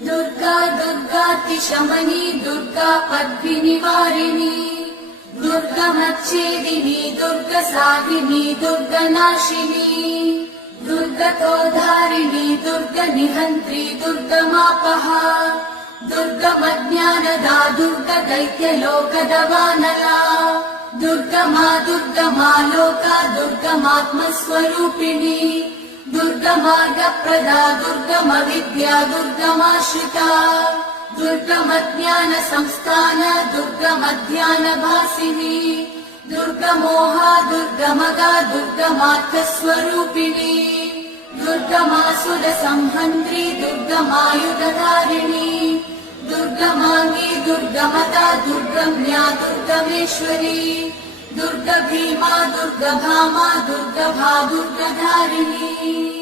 दुर्गा दुर्गातिशमनी दुर्गा पद्मिनिवारिणी दुर्गमच्छेदिनी दुर्गसाधिनी दुर्गनाशिनी दुर्गतोधारिणी दुर्गनिहन्त्री दुर्गमापहा दुर्गमज्ञानदा दुर्गदैत्यलोकदवानला दुर्गमा दुर्गमा लोका दुर्गमात्मस्वरूपिणी दुर्गमार्गप्रदा दुर्गमविद्या दुर्गमाश्रिता दुर्गमज्ञानसंस्थान दुर्गमध्यानभासिनी दुर्गमोहा दुर्गमगा दुर्गमार्थस्वरूपिणी दुर्गमासुरसंहन्त्री दुर्गमायुधधारिणी दुर्गमाङ्गी दुर्गमता दुर्गम्या दुर्गमेश्वरी दुर्गभीमा दुर्गभामा दुर्गभा दुर्गधारिणी।